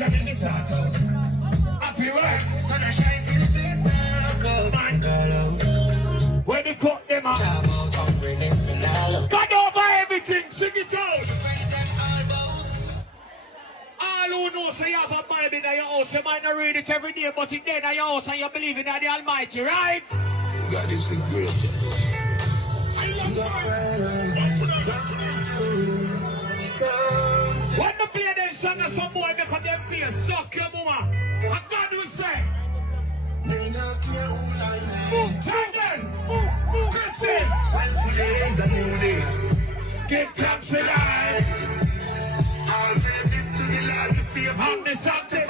check it this out. Happy work. Sun a shine till the face now. Man. Where the fuck them at? God over everything. Sing it out. All who know say you have a Bible in your house, you might not read it every day, but it's there in your house and you believe in the Almighty, right? God is the greatest. When they play them song and some boy make them feel suck your mama, and God will say, thank them, Christian, When today is a new day, give thanks to God. all praises to the Lord, the Savior. I'm the something,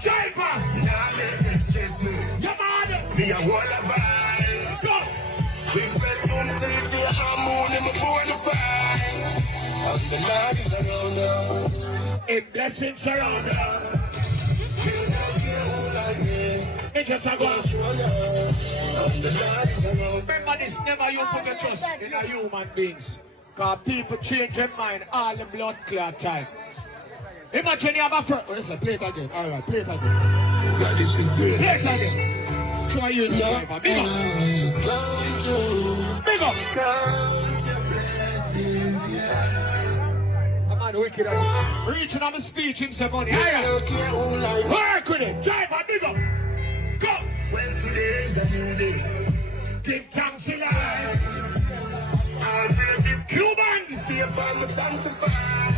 driver, Now let them chase me. your man, Be a wall of ice. go. We spend moon till it's here, I'm moon in my born to fight. And the Lord is around us. In blessings around us. We don't care who like me. It just a go. And the Lord is around. Remember this, never you put your trust in a human beings. Because people change their mind all the blood clot time. Imagine you have a friend. Oh, listen, play it again. Alright, play it again. God is the Play it greatest. again. Try you driver. Big up. Big up. Count your blessings, yeah. I'm on wicked. Reaching on the speech in some money. We Alright. don't care who like me. Work with it. Driver, big up. Go. When today is a new day, Give thanks to life. all praises Cubans. be upon the sanctified.